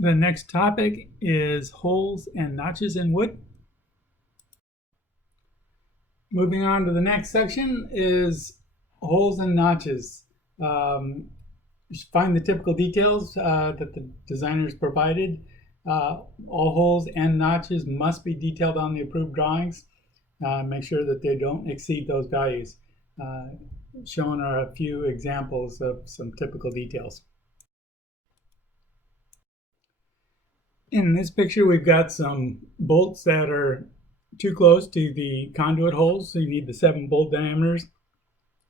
The next topic is holes and notches in wood. Moving on to the next section is holes and notches. You should find the typical details that the designers provided. All holes and notches must be detailed on the approved drawings. Make sure that they don't exceed those values. Shown are a few examples of some typical details. In this picture, we've got some bolts that are too close to the conduit holes, so you need the 7 bolt diameters.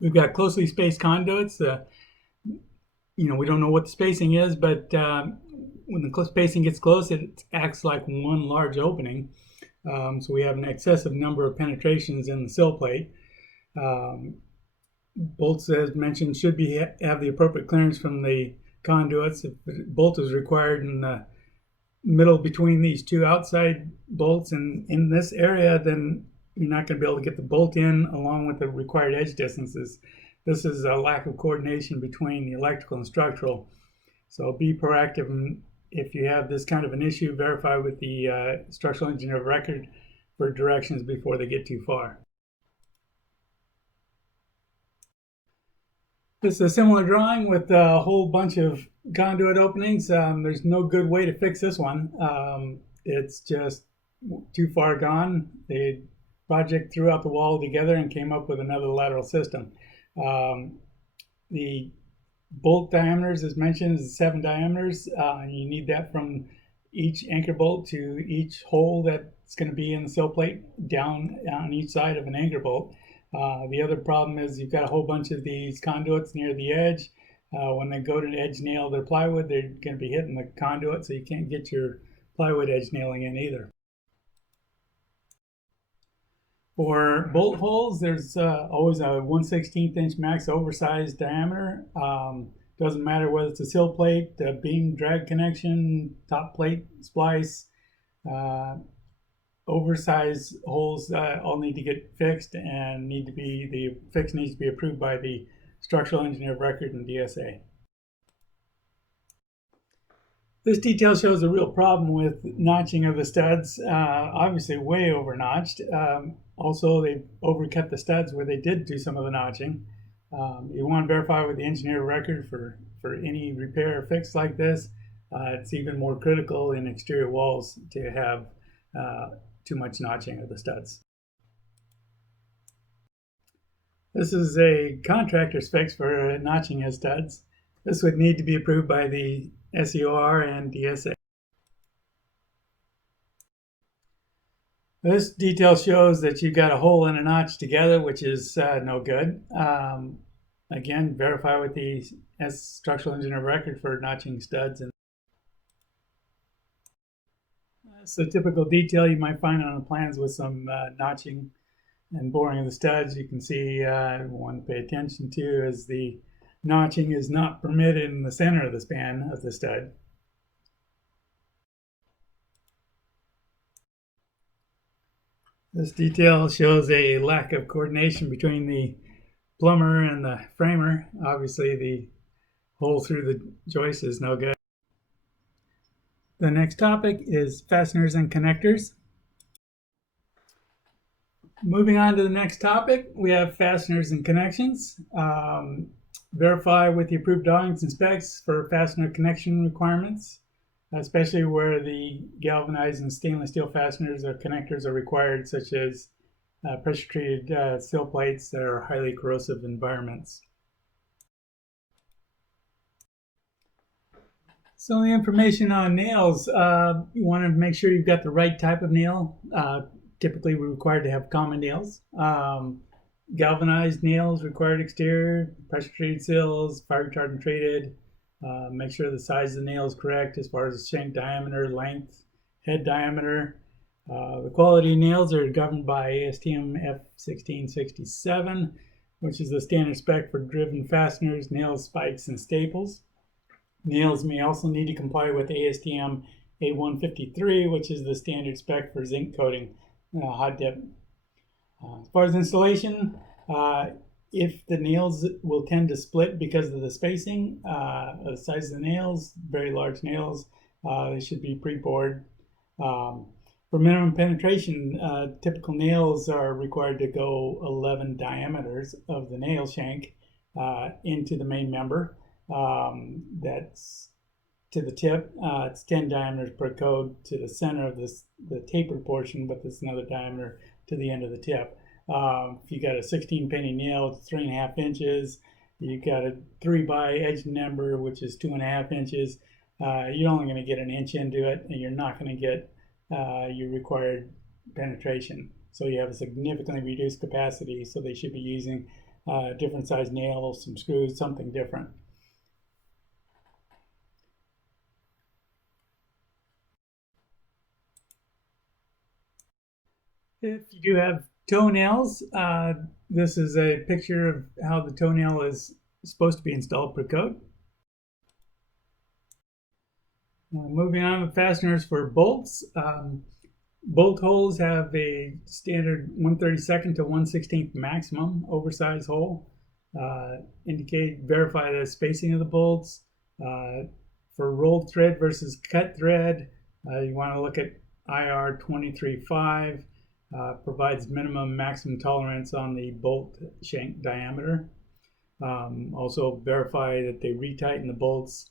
We've got closely spaced conduits. We don't know what the spacing is, but when the spacing gets close, it acts like one large opening. So we have an excessive number of penetrations in the sill plate. Bolts, as mentioned, should have the appropriate clearance from the conduits. If the bolt is required in the middle between these two outside bolts and in this area, then you're not going to be able to get the bolt in along with the required edge distances. This is a lack of coordination between the electrical and structural. So be proactive, and if you have this kind of an issue, verify with the structural engineer of record for directions before they get too far. This is a similar drawing with a whole bunch of conduit openings. There's no good way to fix this one. It's just too far gone. The project threw out the wall together and came up with another lateral system. The bolt diameters, as mentioned, is 7 diameters. You need that from each anchor bolt to each hole that's going to be in the sill plate down on each side of an anchor bolt. The other problem is you've got a whole bunch of these conduits near the edge. When they go to edge nail their plywood, they're going to be hitting the conduit, so you can't get your plywood edge nailing in either. For bolt holes, there's always a 1/16 inch max oversized diameter. Doesn't matter whether it's a sill plate, a beam drag connection, top plate splice. Oversized holes all need to get fixed and the fix needs to be approved by the structural engineer of record and DSA. This detail shows a real problem with notching of the studs. Obviously way over notched. Also, they overcut the studs where they did do some of the notching. You want to verify with the engineer of record for any repair or fix like this. It's even more critical in exterior walls to have too much notching of the studs. This is a contractor's fix for notching his studs. This would need to be approved by the SEOR and DSA. This detail shows that you've got a hole and a notch together, which is no good. Again, verify with the structural engineer of record for notching studs. It's a typical detail you might find on the plans with some notching and boring of the studs. You can see one to pay attention to is the notching is not permitted in the center of the span of the stud. This detail shows a lack of coordination between the plumber and the framer. Obviously the hole through the joist is no good. The next topic is fasteners and connectors. Moving on to the next topic, we have fasteners and connections. Verify with the approved drawings and specs for fastener connection requirements, especially where the galvanized and stainless steel fasteners or connectors are required, such as pressure-treated sill plates that are highly corrosive environments. So the information on nails, you want to make sure you've got the right type of nail. Typically we're required to have common nails. Galvanized nails required exterior, pressure treated sills, fire retardant treated. Make sure the size of the nail is correct as far as shank diameter, length, head diameter. The quality of nails are governed by ASTM F1667, which is the standard spec for driven fasteners, nails, spikes, and staples. Nails may also need to comply with ASTM A153, which is the standard spec for zinc coating, hot dip. As far as installation, if the nails will tend to split because of the spacing, the size of the nails, very large nails, They should be pre-bored. For minimum penetration, typical nails are required to go 11 diameters of the nail shank into the main member. That's to the tip. It's 10 diameters per code to the center of the tapered portion, but there's another diameter to the end of the tip. If you got a 16 penny nail, it's 3.5 inches. You got a 3x edge number, which is 2.5 inches. You're only going to get an inch into it, and you're not going to get your required penetration. So you have a significantly reduced capacity, so they should be using different size nails, some screws, something different. If you do have toenails, this is a picture of how the toenail is supposed to be installed per code. Moving on with fasteners for bolts. Bolt holes have a standard 1/32 to 1/16 maximum oversized hole. Verify the spacing of the bolts. For rolled thread versus cut thread, you want to look at IR 23.5. Provides minimum maximum tolerance on the bolt shank diameter. Also verify that they retighten the bolts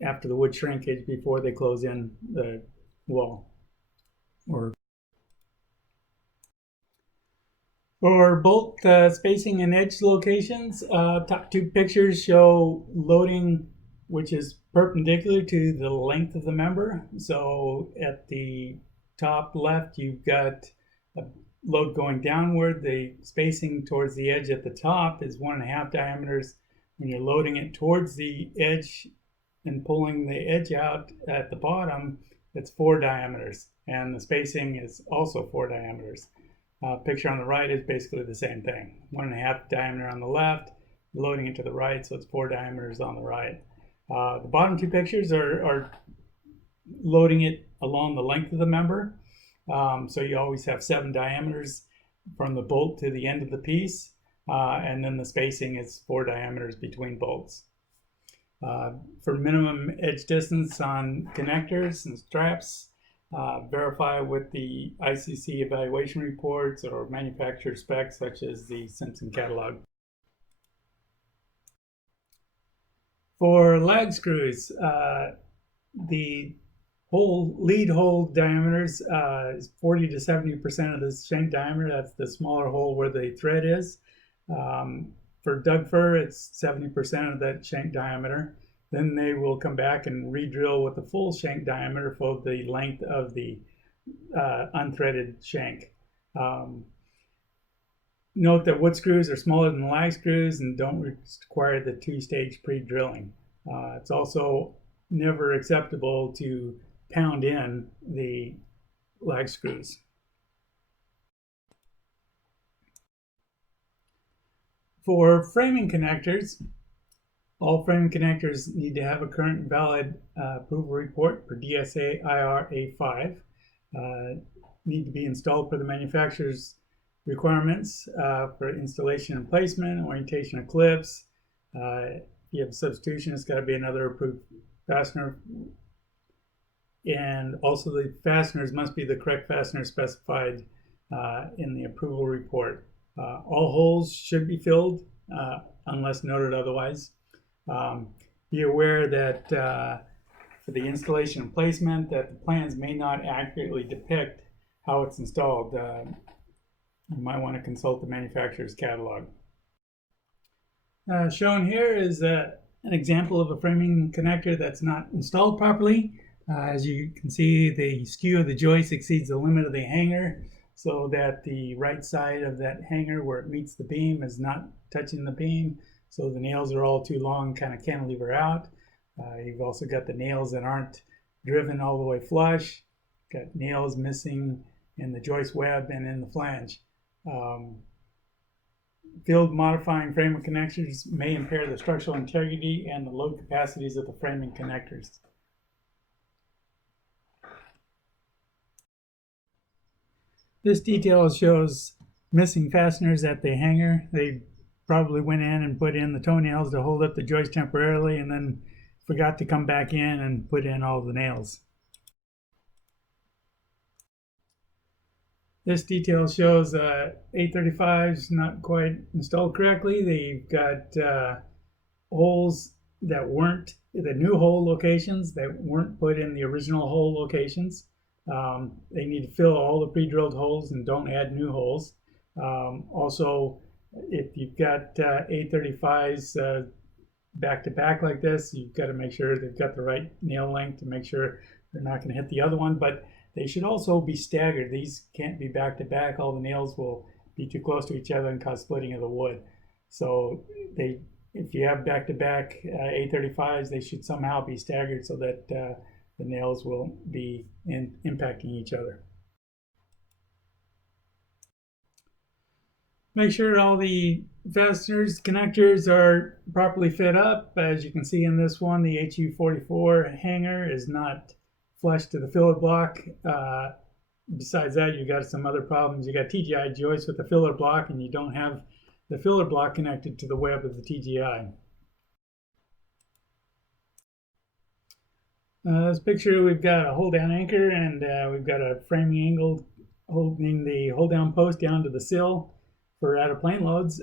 after the wood shrinkage before they close in the wall. For bolt spacing and edge locations, top two pictures show loading which is perpendicular to the length of the member. So at the top left, you've got a load going downward. The spacing towards the edge at the top is 1.5 diameters. When you're loading it towards the edge and pulling the edge out at the bottom, it's 4 diameters. And the spacing is also 4 diameters. Picture on the right is basically the same thing. 1.5 diameter on the left, loading it to the right, so it's 4 diameters on the right. The bottom two pictures are loading it along the length of the member. So you always have 7 diameters from the bolt to the end of the piece. And then the spacing is 4 diameters between bolts. For minimum edge distance on connectors and straps, verify with the ICC evaluation reports or manufacturer specs such as the Simpson catalog. For lag screws, the lead hole diameters is 40 to 70% of the shank diameter. That's the smaller hole where the thread is. For Doug fir, it's 70% of that shank diameter. Then they will come back and re-drill with the full shank diameter for the length of the unthreaded shank. Note that wood screws are smaller than lag screws and don't require the 2-stage pre-drilling. It's also never acceptable to pound in the lag screws. For framing connectors, all framing connectors need to have a current and valid approval report for DSA IR A5. Need to be installed per the manufacturer's requirements for installation and placement, orientation of clips. If you have a substitution, it's got to be another approved fastener. And also the fasteners must be the correct fastener specified in the approval report. All holes should be filled unless noted otherwise. Be aware that for the installation and placement that the plans may not accurately depict how it's installed. You might want to consult the manufacturer's catalog. Shown here is an example of a framing connector that's not installed properly. As you can see, the skew of the joist exceeds the limit of the hanger, so that the right side of that hanger where it meets the beam is not touching the beam. So the nails are all too long, kind of cantilever out. You've also got the nails that aren't driven all the way flush. Got nails missing in the joist web and in the flange. Field modifying framing connectors may impair the structural integrity and the load capacities of the framing connectors. This detail shows missing fasteners at the hanger. They probably went in and put in the toenails to hold up the joist temporarily and then forgot to come back in and put in all the nails. This detail shows 835's not quite installed correctly. They've got holes that weren't the new hole locations that weren't put in the original hole locations. They need to fill all the pre-drilled holes and don't add new holes. Also, if you've got 835's back to back like this, you've got to make sure they've got the right nail length to make sure they're not going to hit the other one, but they should also be staggered. These can't be back to back. All the nails will be too close to each other and cause splitting of the wood. So if you have back to back 835's, they should somehow be staggered so that the nails will be impacting each other. Make sure all the fasteners connectors are properly fit up. As you can see in this one, the HU44 hanger is not flush to the filler block. Besides that, you got some other problems. You got TGI joists with the filler block, and you don't have the filler block connected to the web of the TGI. This picture, we've got a hold down anchor, and we've got a framing angle holding the hold down post down to the sill for out of plane loads.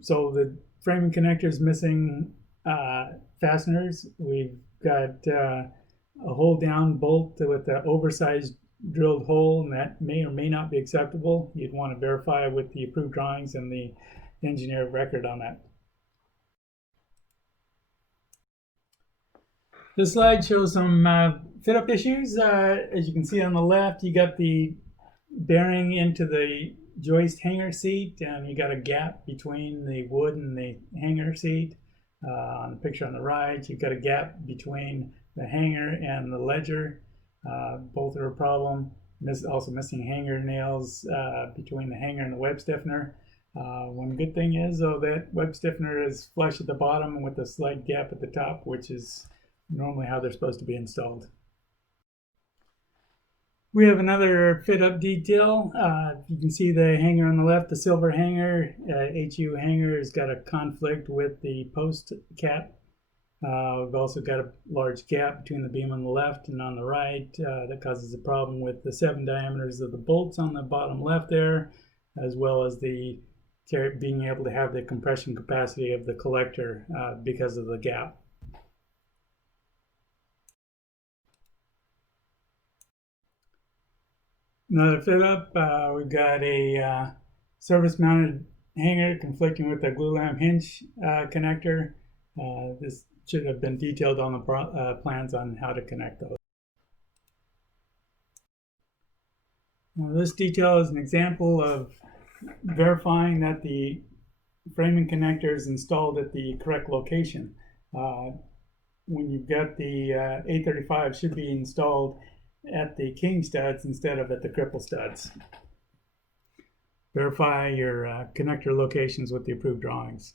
So the framing connector is missing fasteners. We've got a hold down bolt with the oversized drilled hole, and that may or may not be acceptable. You'd want to verify with the approved drawings and the engineer of record on that. This slide shows some fit up issues. As you can see on the left, you got the bearing into the joist hanger seat, and you got a gap between the wood and the hanger seat. On the picture on the right, you've got a gap between the hanger and the ledger. Both are a problem. Also missing hanger nails between the hanger and the web stiffener. One good thing is, though, that web stiffener is flush at the bottom with a slight gap at the top, which is normally how they're supposed to be installed. We have another fit up detail. You can see the hanger on the left, the silver hanger. HU hanger has got a conflict with the post cap. We've also got a large gap between the beam on the left and on the right that causes a problem with the 7 diameters of the bolts on the bottom left there, as well as the being able to have the compression capacity of the collector because of the gap. Another fit up, we've got a surface mounted hanger conflicting with the glue lamp hinge connector. This should have been detailed on the plans on how to connect those. Now, this detail is an example of verifying that the framing connector is installed at the correct location. When you've got the 835, should be installed at the king studs instead of at the cripple studs. Verify your connector locations with the approved drawings.